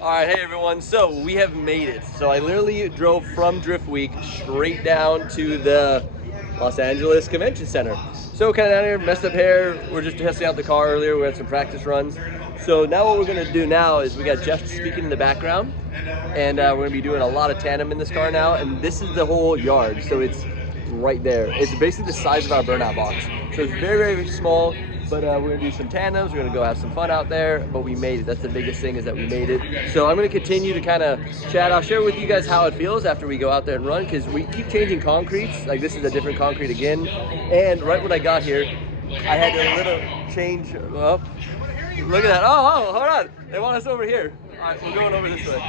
All right, hey everyone. So we have made it. So I literally drove from Drift Week straight down to the Los Angeles Convention Center. So kind of down here, messed up hair. We're just testing out the car earlier. We had some practice runs. So now what we're gonna do now is we got Jeff speaking in the background, and we're gonna be doing a lot of tandem in this car now. And this is the whole yard. So it's right there. It's basically the size of our burnout box. So it's very, very small. But we're gonna do some tandems, we're gonna go have some fun out there, but we made it. That's the biggest thing, is that we made it. So I'm gonna continue to kind of chat. I'll share with you guys how it feels after we go out there and run, because we keep changing concretes. Like this is a different concrete again. And right when I got here, I had to little change up. Look at that, oh, hold on. They want us over here. All right, we're going over this way.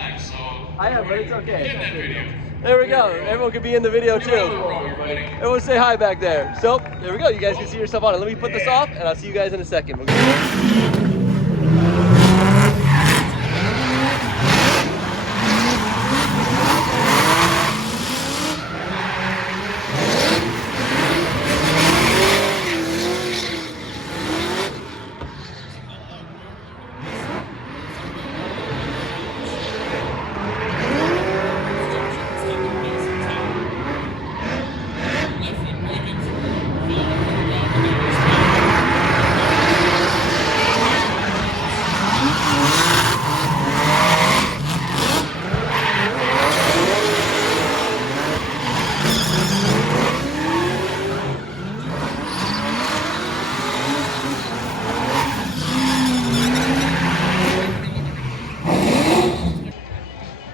I am, but it's okay. There we go. Everyone can be in the video too. Everyone say hi back there. So there we go. You guys can see yourself on it. Let me put this off, and I'll see you guys in a second.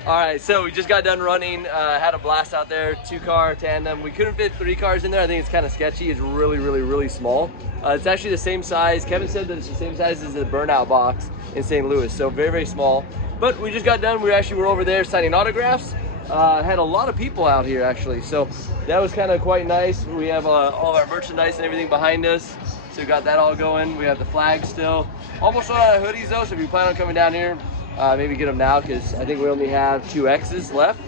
All right, so we just got done running, had a blast out there, 2-car tandem. We couldn't fit 3 cars in there. I think it's kind of sketchy. It's really, really, really small. It's actually the same size. Kevin said that it's the same size as the burnout box in St. Louis, so very, very small. But we just got done. We were over there signing autographs. Had a lot of people out here actually, so that was kind of quite nice. We have all of our merchandise and everything behind us, so we got that all going. We have the flag still. Almost run out of hoodies though, so if you plan on coming down here, maybe get them now, because I think we only have 2 X's left.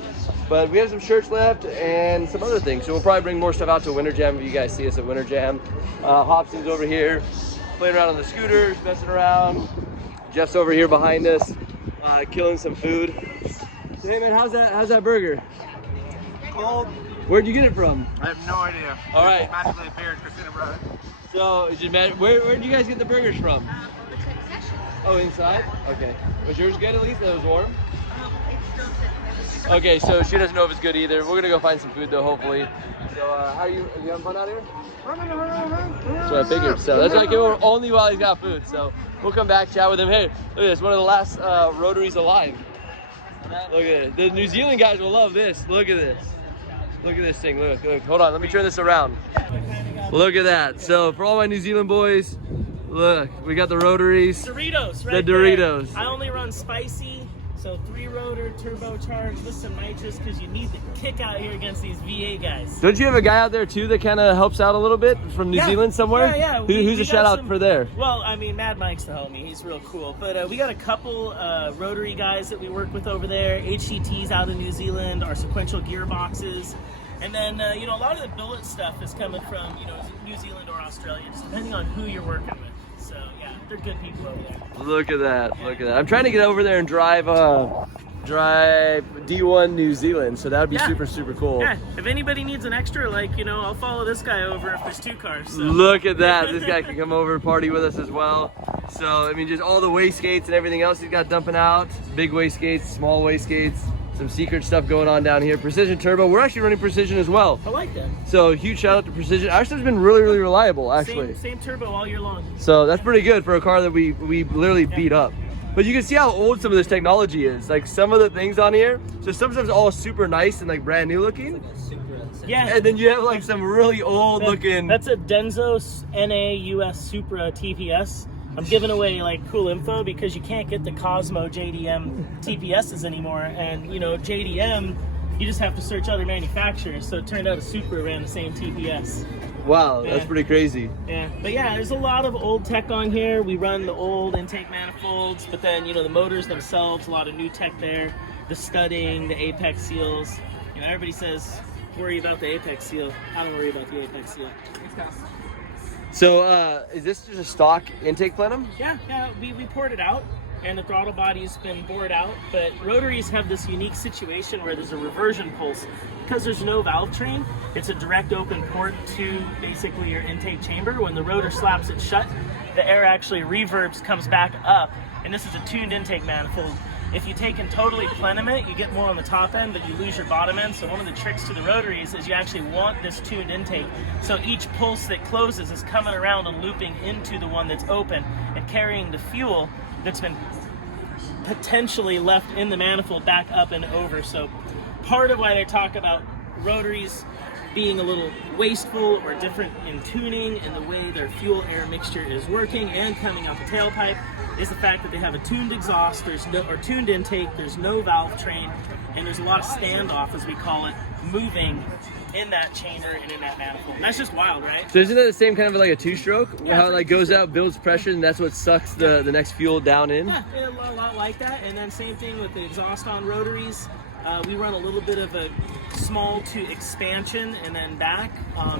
But we have some shirts left and some other things. So we'll probably bring more stuff out to Winter Jam if you guys see us at Winter Jam. Hobson's over here playing around on the scooters, messing around. Jeff's over here behind us, killing some food. So, hey man, how's that burger? Cold. Where'd you get it from? I have no idea. All right. Magically appeared. Christina brought it. So, where'd you guys get the burgers from? Oh, inside? Okay. Was yours good at least? That was warm? Okay, so she doesn't know if it's good either. We're gonna go find some food though, hopefully. So, how are you having fun out here? That's what I figured. So that's why I came over only while he's got food. So we'll come back, chat with him. Hey, look at this, one of the last Rotaries alive. Look at it. The New Zealand guys will love this. Look at this. Look at this thing. Look. Hold on, let me turn this around. Look at that. So for all my New Zealand boys, look, we got the Rotaries. Doritos, right the Doritos. There. I only run spicy, so 3-rotor, turbocharged with some nitrous, because you need the kick out here against these VA guys. Don't you have a guy out there too that kind of helps out a little bit from New Zealand somewhere? Yeah. Who's a shout out for there? Well, I mean, Mad Mike's the homie. He's real cool. But we got a couple Rotary guys that we work with over there. HCT's out in New Zealand, our sequential gearboxes. And then, a lot of the billet stuff is coming from, New Zealand or Australia, just depending on who you're working with. So, yeah, they're good people over there. Look at that. Yeah. Look at that. I'm trying to get over there and drive D1 New Zealand, so that would be super, super cool. Yeah, if anybody needs an extra, I'll follow this guy over if there's 2 cars. So. Look at that. This guy can come over and party with us as well. So, I mean, just all the wastegates and everything else he's got dumping out. Big wastegates, small wastegates. Some secret stuff going on down here. Precision Turbo. We're actually running Precision as well. I like that. So huge shout out to Precision. Our stuff's been really, really reliable actually. Same turbo all year long. So that's pretty good for a car that we literally beat up. But you can see how old some of this technology is. Like some of the things on here. So some stuff's all super nice and like brand new looking. Yeah. And then you have like some really old looking. That's a Denso NA US Supra TPS. I'm giving away cool info because you can't get the Cosmo JDM TPSs anymore, and JDM, you just have to search other manufacturers. So it turned out a Supra ran the same TPS. Wow, that's pretty crazy. Yeah, but yeah, there's a lot of old tech on here. We run the old intake manifolds, but then the motors themselves, a lot of new tech there. The studding, the apex seals. Everybody says worry about the apex seal. I don't worry about the apex seal. So is this just a stock intake plenum? Yeah, we poured it out. and the throttle body's been bored out. But rotaries have this unique situation where there's a reversion pulse. Because there's no valve train, it's a direct open port to basically your intake chamber. When the rotor slaps it shut, the air actually reverbs, comes back up, and this is a tuned intake manifold. If you take and totally plenum it, you get more on the top end, but you lose your bottom end. So one of the tricks to the rotaries is you actually want this tuned intake. So each pulse that closes is coming around and looping into the one that's open and carrying the fuel that's been potentially left in the manifold back up and over. So part of why they talk about rotaries being a little wasteful or different in tuning and the way their fuel air mixture is working and coming out the tailpipe is the fact that they have a tuned exhaust, tuned intake, there's no valve train, and there's a lot of standoff, as we call it, moving in that chamber and in that manifold. And that's just wild, right? So isn't that the same kind of like a two-stroke? Yeah, how it like goes out, builds pressure, and that's what sucks the next fuel down in? Yeah, a lot like that. And then same thing with the exhaust on rotaries. We run a little bit of a small to expansion and then back.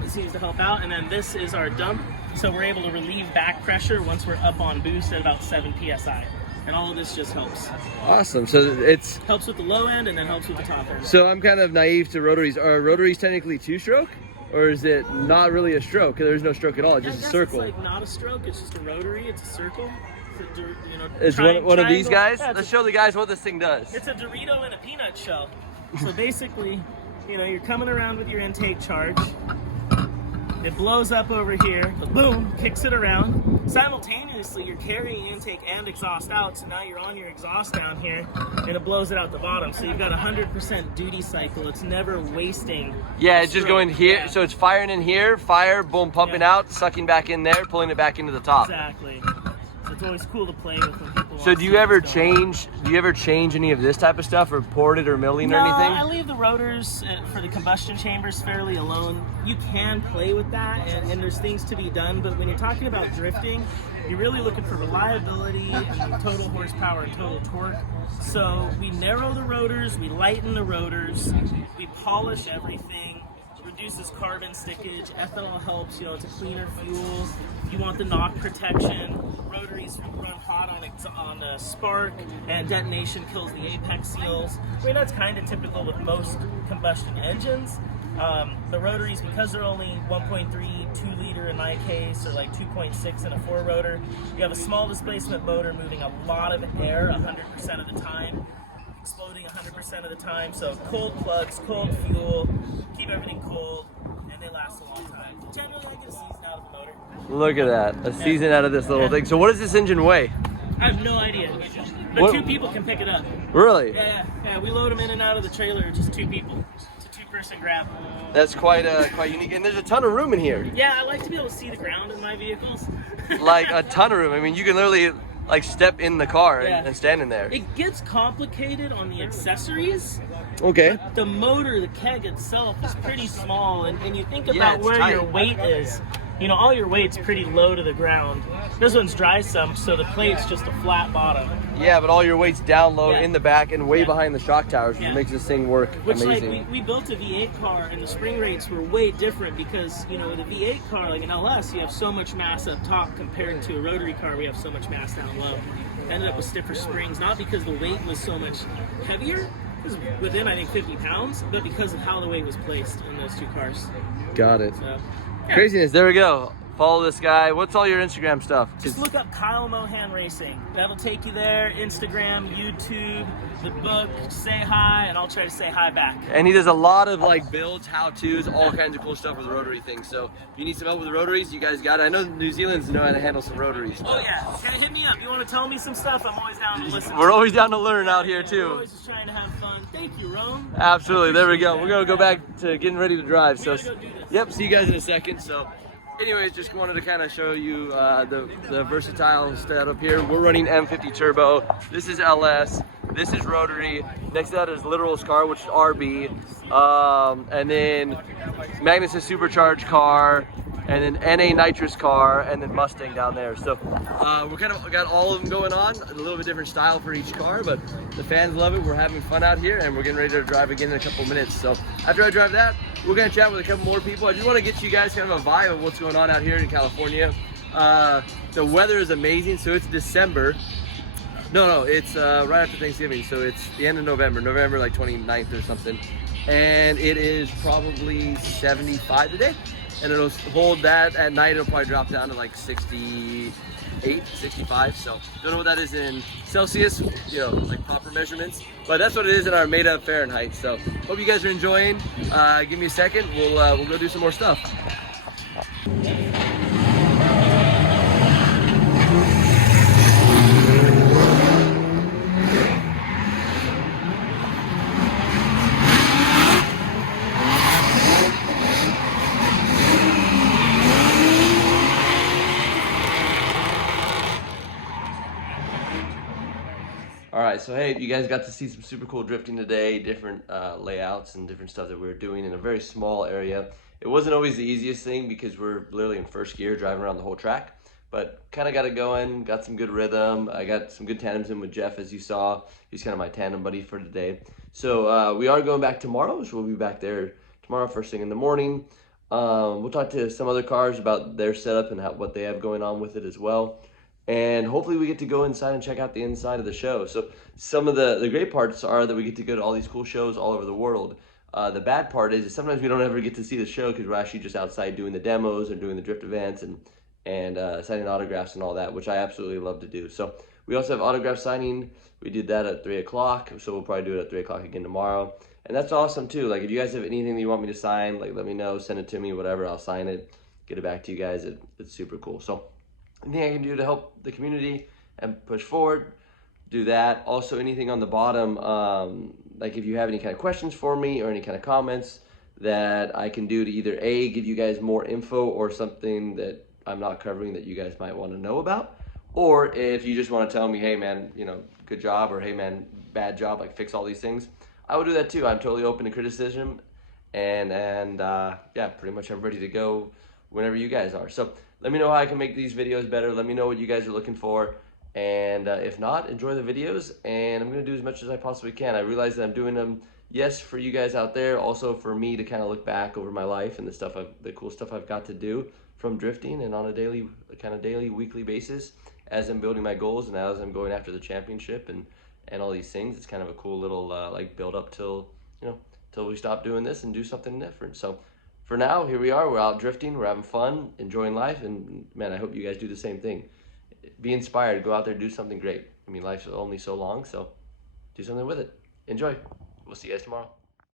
It seems to help out. And then this is our dump. So we're able to relieve back pressure once we're up on boost at about 7 PSI. And all of this just helps. Awesome. So it's helps with the low end and then helps with the top end. So I'm kind of naive to rotaries. Are rotaries technically two-stroke? Or is it not really a stroke? There's no stroke at all. It's just a circle. It's like not a stroke. It's just a rotary. It's a circle. It's one of these guys? Yeah, let's show the guys what this thing does. It's a Dorito in a peanut shell. So basically, you're coming around with your intake charge. It blows up over here, boom, kicks it around. Simultaneously, you're carrying intake and exhaust out, so now you're on your exhaust down here, and it blows it out the bottom. So you've got 100% duty cycle. It's never wasting. Yeah, it's just going here. Yeah. So it's firing in here, fire, boom, pumping out, sucking back in there, pulling it back into the top. Exactly. So it's always cool to play with when people. So do you ever change any of this type of stuff, or port it or milling or anything? I leave the rotors for the combustion chambers fairly alone. You can play with that, and there's things to be done, but when you're talking about drifting, you're really looking for reliability and total horsepower and total torque. So we narrow the rotors, we lighten the rotors, we polish everything, reduces carbon stickage, ethanol helps, it's a cleaner fuel. You want the knock protection. Rotaries run hot on spark, and detonation kills the apex seals. I mean, that's kind of typical with most combustion engines. The rotaries, because they're only 1.3, 2 liter in my case, or like 2.6 in a 4 rotor, you have a small displacement motor moving a lot of air 100% of the time, exploding 100% of the time. So cold plugs, cold fuel, keep everything cold, and they last a long time. Generally, I get a season out of the motor. Look at that, a season out of this little thing. So what does this engine weigh? I have no idea, but 2 people can pick it up. Really? Yeah, we load them in and out of the trailer, just 2 people. It's a 2-person grab. That's quite unique, and there's a ton of room in here. Yeah, I like to be able to see the ground in my vehicles. Like a ton of room. I mean, you can literally like step in the car and stand in there. It gets complicated on the accessories. Okay. But the motor, the keg itself, is pretty small, and you think about where your weight is. All your weight's pretty low to the ground. This one's dry sump, so the plate's just a flat bottom. Yeah, but all your weight's down low in the back and way behind the shock towers, which makes this thing work amazing. Like, we built a V8 car, and the spring rates were way different because, with a V8 car, like an LS, you have so much mass up top compared to a rotary car, we have so much mass down low. Ended up with stiffer springs, not because the weight was so much heavier, it was within, I think, 50 pounds, but because of how the weight was placed in those 2 cars. Got it. So, craziness. There we go. Follow this guy. What's all your Instagram stuff? Just look up Kyle Mohan Racing. That'll take you there. Instagram, YouTube, the book. Say hi, and I'll try to say hi back. And he does a lot of like builds, how-tos, all kinds of cool stuff with rotary things. So if you need some help with rotaries, you guys got it. I know New Zealanders know how to handle some rotaries. Oh yeah, hit me up. You want to tell me some stuff? I'm always down to listen. We're always down to learn out here too. We're always just trying to have fun. Thank you, Rome. Absolutely. There we go. We're gonna go back to getting ready to drive. So, go do this. Yep. See you guys in a second. So. Anyways, just wanted to kind of show you the versatile setup here. We're running M50 turbo. This is LS. This is rotary. Next to that is Literal's car, which is RB. And then Magnus' supercharged car. And then NA nitrous car, and then Mustang down there. So we kind of got all of them going on, a little bit different style for each car, but the fans love it. We're having fun out here, and we're getting ready to drive again in a couple minutes. So after I drive that, we're gonna chat with a couple more people. I just want to get you guys kind of a vibe of what's going on out here in California. The weather is amazing, so it's December. No, it's right after Thanksgiving, so it's the end of November like 29th or something. And it is probably 75 today. And it'll hold that at night, it'll probably drop down to like 68, 65. So don't know what that is in Celsius, you know, like proper measurements. But that's what it is in our made up Fahrenheit. So hope you guys are enjoying. Give me a second, we'll go do some more stuff. All right, so hey, you guys got to see some super cool drifting today, different layouts and different stuff that we were doing in a very small area. It wasn't always the easiest thing because we're literally in first gear driving around the whole track, but kind of got it going, got some good rhythm. I got some good tandems in with Jeff, as you saw. He's kind of my tandem buddy for today. So we are going back tomorrow, so we'll be back there tomorrow first thing in the morning. We'll talk to some other cars about their setup and what they have going on with it as well. And hopefully we get to go inside and check out the inside of the show. So some of the great parts are that we get to go to all these cool shows all over the world. The bad part is sometimes we don't ever get to see the show because we're actually just outside doing the demos and doing the drift events and signing autographs and all that, which I absolutely love to do. So we also have autograph signing. We did that at 3 o'clock, so we'll probably do it at 3 o'clock again tomorrow. And that's awesome too. Like if you guys have anything that you want me to sign, like let me know, send it to me, whatever, I'll sign it, get it back to you guys. It's super cool. So anything I can do to help the community and push forward, do that. Also, anything on the bottom, like if you have any kind of questions for me or any kind of comments that I can do to either A, give you guys more info or something that I'm not covering that you guys might want to know about. Or if you just want to tell me, hey man, you know, good job, or hey man, bad job, like fix all these things, I will do that too. I'm totally open to criticism, and yeah, pretty much I'm ready to go whenever you guys are. So let me know how I can make these videos better. Let me know what you guys are looking for. And if not, enjoy the videos. And I'm going to do as much as I possibly can. I realize that I'm doing them, yes, for you guys out there. Also for me to kind of look back over my life and the cool stuff I've got to do from drifting and on a daily, weekly basis as I'm building my goals and as I'm going after the championship and all these things. It's kind of a cool little like build up till we stop doing this and do something different. So for now, here we are. We're out drifting. We're having fun, enjoying life. And man, I hope you guys do the same thing. Be inspired. Go out there, do something great. I mean, life's only so long, so do something with it. Enjoy. We'll see you guys tomorrow.